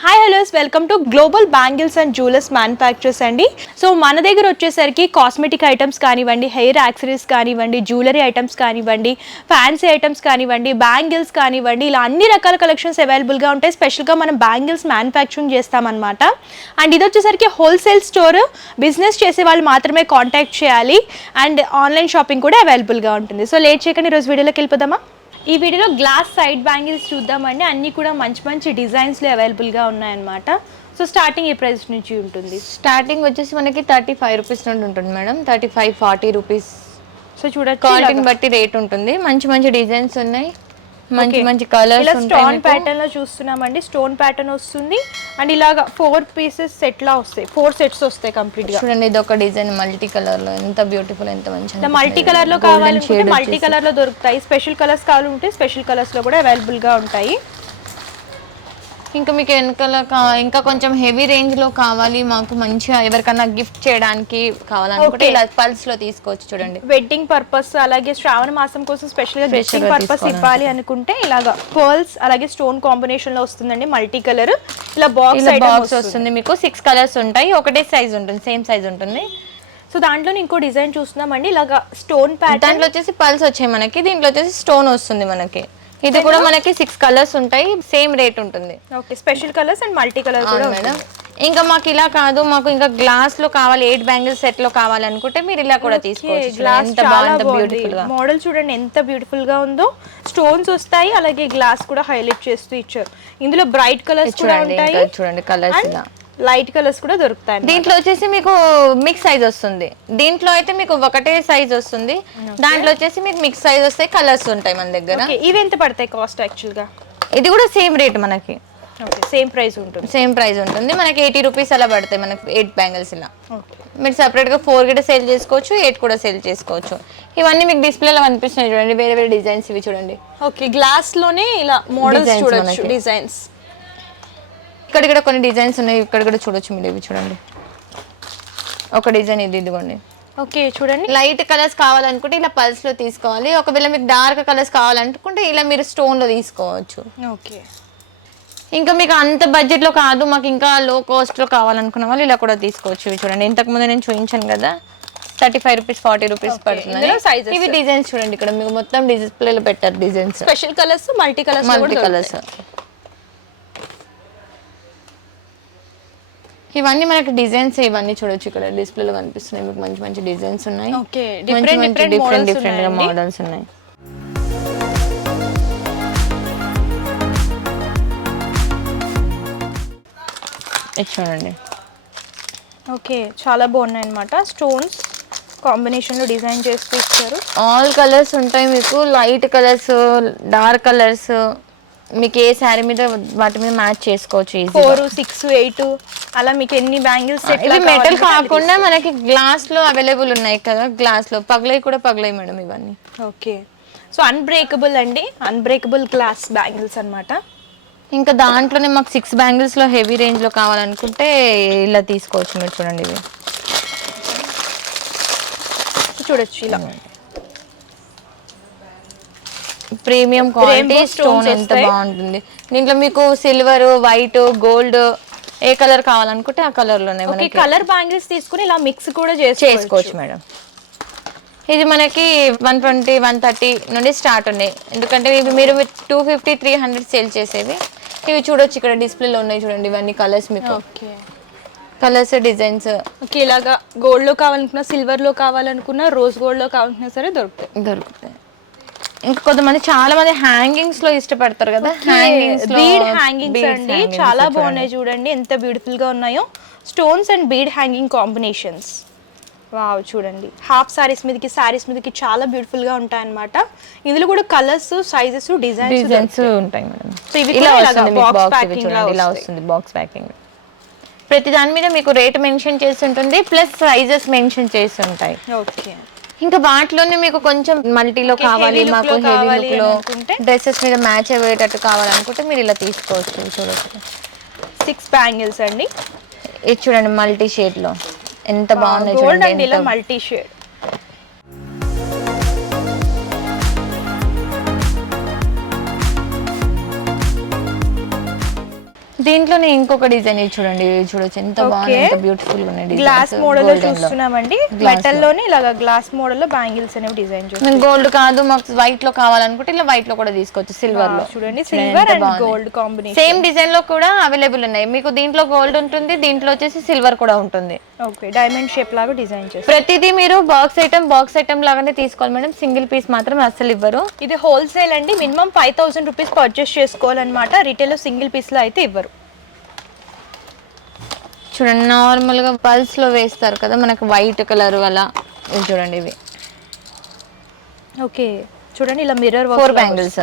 Hi hellos welcome to Global Bangles and Jewellers Manufactures అండి. So మన దగ్గర వచ్చేసరికి కాస్మెటిక్ ఐటమ్స్ కానివ్వండి, హెయిర్ యాక్సరీస్ కానివ్వండి, జ్యువెలరీ ఐటమ్స్ కానివ్వండి, ఫ్యాన్సీ ఐటమ్స్ కానివ్వండి, బ్యాంగిల్స్ కానివ్వండి, ఇలా అన్ని రకాల కలెక్షన్స్ అవైలబుల్గా ఉంటాయి. స్పెషల్గా మనం బ్యాంగిల్స్ మ్యానుఫ్యాక్చరింగ్ చేస్తామన్నమాట. అండ్ ఇది వచ్చేసరికి హోల్సేల్ స్టోర్, బిజినెస్ చేసే వాళ్ళు మాత్రమే కాంటాక్ట్ చేయాలి. అండ్ ఆన్లైన్ షాపింగ్ కూడా అవైలబుల్గా ఉంటుంది. సో లేట్ చేయకుండా ఈరోజు వీడియోలోకి వెళ్ళిపోదామా? ఈ వీడియోలో గ్లాస్ సైడ్ బ్యాంగిల్స్ చూద్దామండి. అన్నీ కూడా మంచి మంచి డిజైన్స్లో అవైలబుల్గా ఉన్నాయన్నమాట. సో స్టార్టింగ్ ఏ ప్రైస్ నుంచి ఉంటుంది? స్టార్టింగ్ వచ్చేసి మనకి 35 రూపీస్ నుండి ఉంటుంది మేడం. 35-40 రూపీస్. సో చూడొచ్చు, క్వాలిటీని బట్టి రేట్ ఉంటుంది. మంచి మంచి డిజైన్స్ ఉన్నాయి, మంచి మంచి కలర్స్ ఉంటాయి. స్టోన్ ప్యాటర్న్ లో చూస్తున్నామండి. స్టోన్ ప్యాటర్న్ వస్తుంది అండ్ ఇలాగా 4 పీసెస్ సెట్ లా వస్తాయి. 4 సెట్స్ వస్తాయి కంప్లీట్ గా. చూడండి, ఇది ఒక డిజైన్ మల్టీ కలర్ లో ఎంత బ్యూటిఫుల్, ఎంత మంచి. మల్టీ కలర్ లో కావాలంటే మల్టీ కలర్ లో దొరుకుతాయి. స్పెషల్ కలర్స్ కావాలంటే స్పెషల్ కలర్స్ లో కూడా అవైలబుల్ గా ఉంటాయి. ఇంకా మీకు వెనకాల ఇంకా కొంచెం హెవీ రేంజ్ లో కావాలి మాకు, మంచిగా ఎవరికన్నా గిఫ్ట్ చేయడానికి కావాలనుకుంటే ఇలా పల్స్ లో తీసుకోవచ్చు. చూడండి, వెడ్డింగ్ పర్పస్ అలాగే శ్రావణ మాసం కోసం స్పెషల్ గా గిఫ్టింగ్ పర్పస్ ఇవ్వాలి అనుకుంటే ఇలాగా పర్ల్స్ అలాగే స్టోన్ కాంబినేషన్ లో వస్తుందండి. మల్టీ కలర్ ఇలా బాక్స్ వస్తుంది. మీకు 6 కలర్స్ ఉంటాయి, ఒకటే సైజ్ ఉంటుంది, సేమ్ సైజ్ ఉంటుంది. సో దాంట్లో ఇంకో డిజైన్ చూస్తున్నామండి, ఇలాగా స్టోన్ ప్యాటర్న్. దాంట్లో వచ్చేసి పల్స్ వచ్చాయి మనకి, దీంట్లో వచ్చేసి స్టోన్ వస్తుంది మనకి. ఇది కూడా మనకి 6 కలర్స్ ఉంటాయి, సేమ్ రేట్ ఉంటుంది. Okay, special colours and multi colour కూడా మేడం. ఇంకా మాకు ఇలా కాదు, మాకు ఇంకా గ్లాస్ లో కావాలి, 8 బ్యాంగిల్స్ సెట్ లో కావాలనుకుంటే మీరు ఇలా కూడా తీసుకోవచ్చు. ఎంత బాగుంది, బ్యూటిఫుల్ గా మోడల్ చూడండి, ఎంత బ్యూటిఫుల్ గా ఉందో. స్టోన్స్ వస్తాయి, అలాగే గ్లాస్ కూడా హైలైట్ చేస్తూ ఇచ్చారు. ఇందులో బ్రైట్ కలర్స్ కూడా ఉంటాయి. చూడండి కలర్స్ ఇలా లైట్ కలర్స్ కూడా దొరుకుతాయి. దీంట్లో వచ్చేసి మీకు మిక్స్ సైజ్ వస్తుంది. దీంట్లో అయితే మీకు ఒకటే సైజ్ వస్తుంది, దాంట్లో వచ్చేసి మీకు మిక్స్ సైజ్ వస్తాయి, కలర్స్ ఉంటాయి మన దగ్గర. ఇవి ఎంత పడతాయి కాస్ట్ యాక్చువల్ గా? ఇది కూడా సేమ్ రేట్ మనకి, సేమ్ ప్రైస్ ఉంటుంది. సేమ్ ప్రైస్ ఉంటుంది మనకి. 80 రూపీస్ అలా పడతాయి మనకి 8 బ్యాంగిల్స్ ఇలా. మీరు సపరేట్ గా 4 కూడా సేల్ చేసుకోవచ్చు, 8 కూడా సేల్ చేసుకోవచ్చు. ఇవన్నీ మీకు డిస్ప్లేలో కనిపిస్తున్నాయి చూడండి, వేరే వేరే డిజైన్స్. ఇవి చూడండి, ఓకే, గ్లాస్ లోనే ఇలా మోడల్స్ చూడొచ్చు, డిజైన్స్. ఇక్కడ కూడా కొన్ని డిజైన్స్ ఉన్నాయి, ఇక్కడ కూడా చూడొచ్చు మీరు. ఇవి చూడండి, ఒక డిజైన్ ఇది, ఇదిగోండి. ఓకే చూడండి, లైట్ కలర్స్ కావాలనుకుంటే ఇలా పల్స్ లో తీసుకోవాలి. ఒకవేళ మీకు డార్క్ కలర్స్ కావాలనుకుంటే ఇలా మీరు స్టోన్ లో తీసుకోవచ్చు. ఓకే, ఇంకా మీకు అంత బడ్జెట్ లో కాదు, మాకు ఇంకా లో కాస్ట్ లో కావాలనుకున్న వాళ్ళు ఇలా కూడా తీసుకోవచ్చు. ఇవి చూడండి, ఇంతకు ముందు నేను చూపించాను కదా, 35 రూపీస్ 40 రూపీస్ పడుతుంది. ఇవి డిజైన్స్ చూడండి, ఇక్కడ మీకు మొత్తం డిస్ప్లేలో పెట్టారు designs. Special colours, multi colours. ఇవన్నీ మనకి డిజైన్స్, ఇవన్నీ చూడొచ్చు, ఇక్కడ డిస్ప్లేలో కనిపిస్తున్నాయి మీకు. మంచి మంచి డిజైన్స్ ఉన్నాయి, డిఫరెంట్ మోడల్స్ ఉన్నాయి. చూడండి, ఓకే, చాలా బాగున్నాయి అన్నమాట. స్టోన్స్ కాంబినేషన్ లో డిజైన్ చేస్తూ ఇచ్చారు. ఆల్ కలర్స్ ఉంటాయి మీకు, లైట్ కలర్స్, డార్క్ కలర్స్. మీకు ఏ శారీ మీద వాటి మీద మ్యాచ్ చేసుకోవచ్చు. 4, 6, 8 అలా మీకు ఎన్ని బ్యాంగిల్స్. ఇవి మెటల్ కాకుండా మనకి గ్లాస్ లో అవైలబుల్ ఉన్నాయి కదా, గ్లాస్ లో పగలాయి మేడం ఇవన్నీ. ఓకే, సో అన్బ్రేకబుల్ అండి, అన్బ్రేకబుల్ గ్లాస్ బ్యాంగిల్స్ అన్నమాట. ఇంకా దాంట్లోనే మాకు 6 బ్యాంగిల్స్ లో హెవీ రేంజ్ లో కావాలనుకుంటే ఇలా తీసుకోవచ్చు మీరు. చూడండి, ఇవి చూడొచ్చు, ఇలా ప్రీమియం క్వాలిటీ స్టోన్ ఎంత బాగుంటుంది. దీంట్లో మీకు సిల్వర్, వైట్, గోల్డ్ ఏ కలర్ కావాలనుకుంటే ఆ కలర్ లోనే మనకి కలర్ బ్యాంగిల్స్ తీసుకుని ఇలా మిక్స్ కూడా చేసుకోవచ్చు మేడం. ఇది మనకి 120, 130 నుండి స్టార్ట్ ఉన్నాయి. ఎందుకంటే ఇవి మీరు 250, 300 సేల్ చేసేవి. ఇవి చూడొచ్చు, ఇక్కడ డిస్ప్లేలో ఉన్నాయి చూడండి, ఇవన్నీ కలర్స్ మీకు. Colours, designs. ఓకే, ఇలాగా గోల్డ్ లో కావాలనుకున్నా, సిల్వర్ లో కావాలనుకున్నా, రోజ్ గోల్డ్ లో కావాలనుకున్నా సరే దొరుకుతాయి. ఇంకా కొంతమంది చాలా మంది హ్యాంగింగ్స్ లో ఇష్టపడతారు కదా, బీడ్ హ్యాంగింగ్స్ అండి, చాలా బాగున్నాయి. చూడండి ఎంత బ్యూటిఫుల్ గా ఉన్నాయో. Stones and bead hanging combinations. Wow, చూడండి, హాఫ్ సారీస్ మీదకి చాలా బ్యూటిఫుల్ గా ఉంటాయి అన్నమాట. ఇందులో కూడా కలర్స్, సైజెస్, డిజైన్స్ ఉంటాయి మేడం. సో ఇవి ఇలా వస్తుంది బాక్స్ ప్యాకింగ్. ప్రతి దాని మీద మీకు రేట్ మెన్షన్ చేసి ఉంటుంది, ప్లస్ సైజెస్ మెన్షన్ చేసి ఉంటాయి. ఓకే, ఇంకా వాటిలోనే మీకు కొంచెం మల్టీలో కావాలి, మాకు హెవీ లుక్ లో డ్రెస్సెస్ మీద మ్యాచ్ అయ్యేటట్టు కావాలనుకుంటే మీరు ఇలా తీసుకోవచ్చు. చూడొచ్చు, 6 బ్యాంగిల్స్ అండి. ఇది చూడండి, మల్టీ షేడ్ లో ఎంత బాగుంది చూడండి, ఇలా మల్టీ షేడ్. దీంట్లోనే ఇంకొక డిజైన్ ఇది చూడండి, ఇది చూడొచ్చు ఎంత బాగుంది, ఎంత బ్యూటిఫుల్ గా ఉన్నాయి. గ్లాస్ మోడల్ లో చూస్తున్నామండి, మెటల్ లోనే ఇలాగా గ్లాస్ మోడల్ లో బ్యాంగిల్స్ అనేవి డిజైన్ చేస్తాం. గోల్డ్ కాదు మాకు వైట్ లో కావాలనుకుంటే ఇలా వైట్ లో కూడా తీసుకోవచ్చు, సిల్వర్ లో చూడండి, silver and gold combination. Same design లో కూడా అవైలబుల్ ఉన్నాయి మీకు. దీంట్లో గోల్డ్ ఉంటుంది, దీంట్లో వచ్చేసి సిల్వర్ కూడా ఉంటుంది. ఓకే, డైమండ్ షేప్ లాగా డిజైన్ చేస్తారు. ప్రతిదీ మీరు బాక్స్ ఐటమ్ లాగానే తీసుకోవాలి మేడం, సింగిల్ పీస్ మాత్రం అస్సలు ఇవ్వరు. ఇది హోల్సేల్ అండి, మినిమం 5000 రూపీస్ పర్చేస్ చేసుకోవాలన్నమాట. రిటైల్ లో సింగిల్ పీస్ లో అయితే ఇవ్వరు. చూడండి నార్మల్ గా పల్స్ లో వేస్తారు కదా మనకు వైట్ కలర్ అలా, ఇవి చూడండి ఇవి. ఓకే చూడండి ఇలా మిర్రర్ వర్క్, 4 బ్యాంగిల్స్,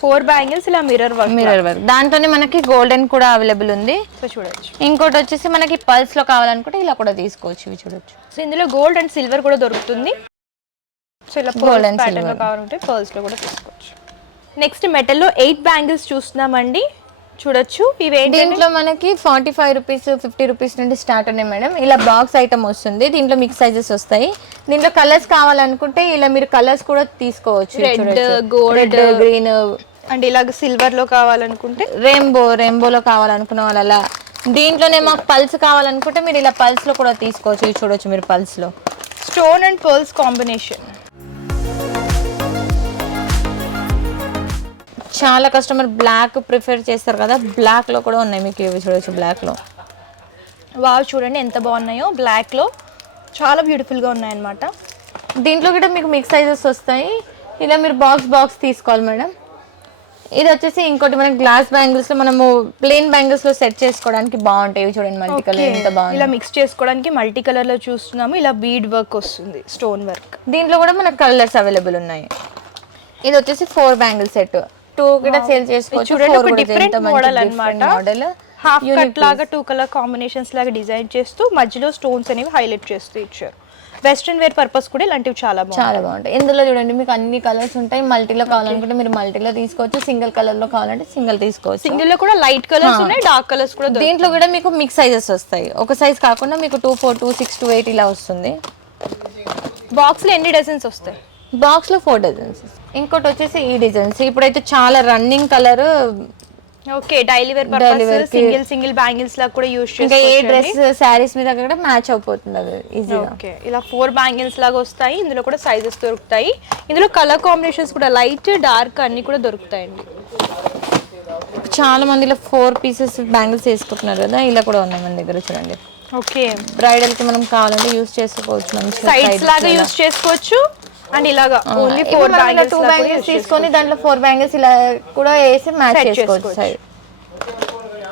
4 బ్యాంగిల్స్ ఇలా మిర్రర్ వర్క్. దాంట్లోనే మనకి గోల్డెన్ కూడా అవైలబుల్ ఉంది. సో చూడొచ్చు. ఇంకోటి వచ్చేసి మనకి పల్స్ లో కావాలనుకుంటే ఇలా కూడా తీసుకోవచ్చు, ఇవి చూడొచ్చు. సో ఇందులో గోల్డ్ అండ్ సిల్వర్ కూడా దొరుకుతుంది. సో ఇలా గోల్డ్ అండ్ ప్యాటర్న్ లో కావాలంటే పర్ల్స్ లో కూడా తీసుకోవచ్చు. నెక్స్ట్ మెటల్ లో 8 బ్యాంగిల్స్ చూస్తున్నామండి, చూడొచ్చు. దీంట్లో మనకి 45 రూపీస్ 50 రూపీస్ నుండి స్టార్ట్ ఉన్నాయి మేడం. ఇలా బాక్స్ ఐటమ్ వస్తుంది, దీంట్లో మిక్స్ సైజెస్ వస్తాయి. దీంట్లో కలర్స్ కావాలనుకుంటే ఇలా మీరు కలర్స్ కూడా తీసుకోవచ్చు, రెడ్, గోల్డ్, గ్రీన్ అండ్ ఇలాగ సిల్వర్ లో కావాలనుకుంటే రెయిన్బోలో కావాలనుకున్న వాళ్ళు అలా. దీంట్లోనే మాకు పల్స్ కావాలనుకుంటే మీరు ఇలా పల్స్ లో కూడా తీసుకోవచ్చు, ఇది చూడొచ్చు మీరు పల్స్ లో. Stone and pearls combination. చాలా కస్టమర్ బ్లాక్ ప్రిఫర్ చేస్తారు కదా, బ్లాక్ లో కూడా ఉన్నాయి మీకు, ఇవి చూడొచ్చు బ్లాక్ లో. వావ్ చూడండి ఎంత బాగున్నాయో, బ్లాక్ లో చాలా బ్యూటిఫుల్ గా ఉన్నాయి అన్నమాట. దీంట్లో కూడా మీకు మిక్స్ సైజెస్ వస్తాయి, ఇలా మీరు బాక్స్ తీసుకోవాలి మేడం. ఇది వచ్చేసి ఇంకోటి మనకి గ్లాస్ బ్యాంగిల్స్ లో మనము ప్లెయిన్ బ్యాంగిల్స్ లో సెట్ చేసుకోవడానికి బాగుంటాయి, ఇవి చూడండి మల్టీ కలర్ ఎంత బాగుంది. ఇలా మిక్స్ చేసుకోవడానికి మల్టీ కలర్ లో చూస్తున్నాము, ఇలా బీడ్ వర్క్ వస్తుంది, స్టోన్ వర్క్. దీంట్లో కూడా మనకు కలర్స్ అవైలబుల్ ఉన్నాయి. ఇది వచ్చేసి 4 బ్యాంగిల్ సెట్, 2 కూడా సేల్ చేసుకోవచ్చు. చూడండి ఒక డిఫరెంట్ మోడల్ అన్నమాట, హాఫ్ కట్ లాగా 2 కలర్ కాంబినేషన్స్ లాగా డిజైన్ చేస్తూ మధ్యలో స్టోన్స్ అనేవి హైలైట్ చేస్తూ ఇచ్చారు. వెస్ట్రన్ వేర్ పర్పస్ కూడా ఇలాంటివి చాలా బాగుంటాయి. ఇందులో చూడండి మీకు అన్ని కలర్స్ ఉంటాయి. మల్టీలో కావాలనుకుంటే మీరు మల్టీలో తీసుకోవచ్చు, సింగిల్ కలర్ లో కావాలంటే సింగిల్ తీసుకోవచ్చు. సింగిల్ లో కూడా లైట్ కలర్స్ ఉన్నాయి, డార్క్ కలర్స్ కూడా. దీంట్లో కూడా మీకు మిక్స్ సైజెస్ వస్తాయి, ఒక సైజ్ కాకుండా మీకు 2, 4, 2, 6, 2, 8 ఇలా వస్తుంది. బాక్స్ లో ఎన్ని డజన్స్ వస్తాయి? బాక్స్ లో 4 డజన్స్. ఇంకోటి వచ్చేసి ఈ డిజైన్స్ ఇప్పుడైతే చాలా running colour. Okay, daily wear purpose single bangles లా కూడా యూస్ చేసుకోవచ్చు. ఇంకా ఏ డ్రెస్ సారీస్ మీద కూడా మ్యాచ్ అయిపోతుంది అది ఈజీగా. ఓకే, ఇలా 4 బ్యాంగిల్స్ లాగా వస్తాయి. ఇందులో కూడా సైజెస్ దొరుకుతాయి. ఇందులో కలర్ కాంబినేషన్స్ కూడా లైట్, డార్క్ అన్ని కూడా దొరుకుతాయండి. చాలా మందిలో 4 పీసెస్ బ్యాంగిల్స్ వేసుకుంటున్నారు కదా, ఇలా కూడా ఉన్నాయి మన దగ్గర చూడండి. ఓకే, బ్రైడల్ కి మనం కావాలంటే యూస్ చేసుకోవచ్చు, మంచిగా సైడ్స్ లాగా యూస్ చేసుకోవచ్చు. అండ్ ఇలాగా ఓన్లీ 4 బ్యాంగిల్స్ 2 బ్యాంగిల్స్ తీసుకొని దాంట్లో 4 బ్యాంగిల్స్ ఇలా కూడా వేసి మ్యాచ్ చేసుకోవచ్చు.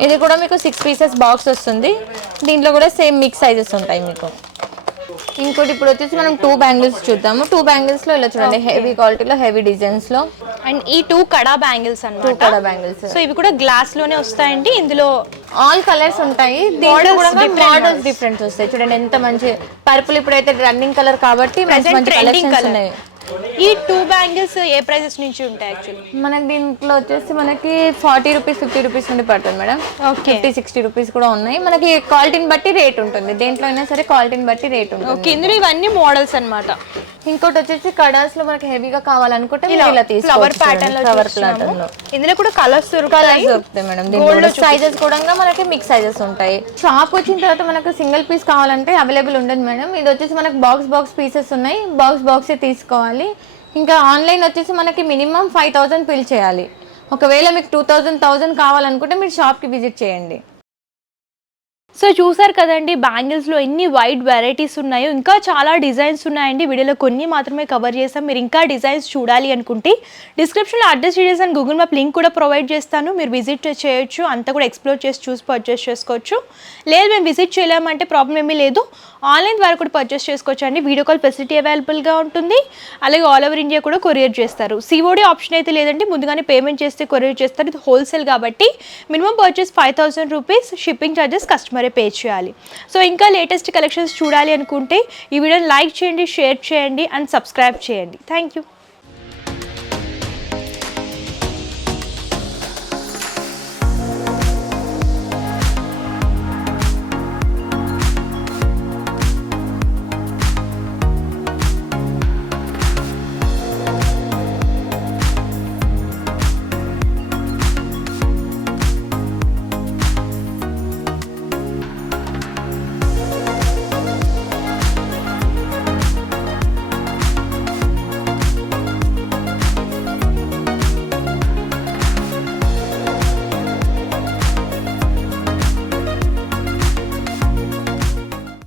ఇది కూడా మీకు 6 పీసెస్ బాక్స్ వస్తుంది. దీంట్లో కూడా సేమ్ మిక్స్ సైజెస్ ఉంటాయి మీకు. ఇంకోటి ఇప్పుడు వచ్చేసి మనం 2 బ్యాంగిల్స్ చూద్దాము. 2 బ్యాంగిల్స్ లో ఇలా చూడండి, హెవీ క్వాలిటీలో హెవీ డిజైన్స్ లో. అండ్ ఈ 2 కడా బ్యాంగిల్స్ అన్నమాట. 2 కడా బ్యాంగిల్స్. సో ఇవి కూడా గ్లాస్ లోనే వస్తాయండి. ఇందులో ఆల్ కలర్స్ ఉంటాయి. దీంట్లో కూడా మోడల్స్ డిఫరెంట్ వస్తాయి. చూడండి ఎంత మంచి పర్పుల్ ఇప్పుడైతే రన్నింగ్ కలర్ కాబట్టి మంచి కలెక్షన్స్ ఉన్నాయి. ఈ 2 బ్యాంగిల్స్ ఏ ప్రైసెస్ నుంచి ఉంటాయి యాక్చువల్లీ? మనకి దీంట్లో వచ్చేసి మనకి 40 రూపీస్ 50 రూపీస్ నుండి పడుతుంది మేడం. 50, 60 రూపీస్ కూడా ఉన్నాయి. మనకి క్వాలిటీని బట్టి రేట్ ఉంటుంది, దేంట్లో అయినా సరే క్వాలిటీని బట్టి రేట్ ఉంటుంది. ఓకే, ఇందులో ఇవన్నీ మోడల్స్ అన్నమాట. ఇంకోటి వచ్చేసి కడాస్ లో మనకి హెవీగా కావాలనుకుంటే ఇలా ఫ్లవర్ ప్యాటర్న్ లో. ఇందులో కూడా కలర్స్ దొరుకుతాయి మేడం. దీంట్లో సైజెస్ కూడా మనకి మిక్స్ సైజెస్ ఉంటాయి. షాప్ వచ్చిన తర్వాత మనకు సింగిల్ పీస్ కావాలంటే అవైలబుల్ ఉండదు మేడం. ఇది వచ్చేసి మనకి బాక్స్ పీసెస్ ఉన్నాయి, బాక్స్ తీసుకోవాలి. ఇంకా ఆన్లైన్ వచ్చేసి మనకి మినిమం 5000 బిల్ చేయాలి. ఒకవేళ మీకు 2000 కావాలనుకుంటే మీరు షాప్కి విజిట్ చేయండి. సో చూసారు కదండి, బ్యాంగిల్స్లో ఎన్ని వైడ్ వెరైటీస్ ఉన్నాయో, ఇంకా చాలా డిజైన్స్ ఉన్నాయండి. వీడియోలో కొన్ని మాత్రమే కవర్ చేస్తాం. మీరు ఇంకా డిజైన్స్ చూడాలి అనుకుంటే డిస్క్రిప్షన్లో address details and Google map link కూడా ప్రొవైడ్ చేస్తాను, మీరు విజిట్ చేయొచ్చు, అంతా కూడా ఎక్స్ప్లోర్ చేసి చూసి పర్చేస్ చేసుకోవచ్చు. లేదు మేము విజిట్ చేయలేమంటే ప్రాబ్లం ఏమీ లేదు, ఆన్లైన్ ద్వారా కూడా పర్చేస్ చేసుకోవచ్చు అండి. వీడియో కాల్ ఫెసిలిటీ అవైలబుల్గా ఉంటుంది. అలాగే ఆల్ ఓవర్ ఇండియా కూడా కొరియర్ చేస్తారు. సిఓడి ఆప్షన్ అయితే లేదండి, ముందుగానే పేమెంట్ చేస్తే కొరియర్ చేస్తారు. ఇది హోల్సేల్ కాబట్టి minimum purchase 5000 rupees, shipping charges కస్టమరే పే చేయాలి. సో ఇంకా లేటెస్ట్ కలెక్షన్స్ చూడాలి అనుకుంటే ఈ వీడియోని లైక్ చేయండి, షేర్ చేయండి అండ్ సబ్స్క్రైబ్ చేయండి. Thank you.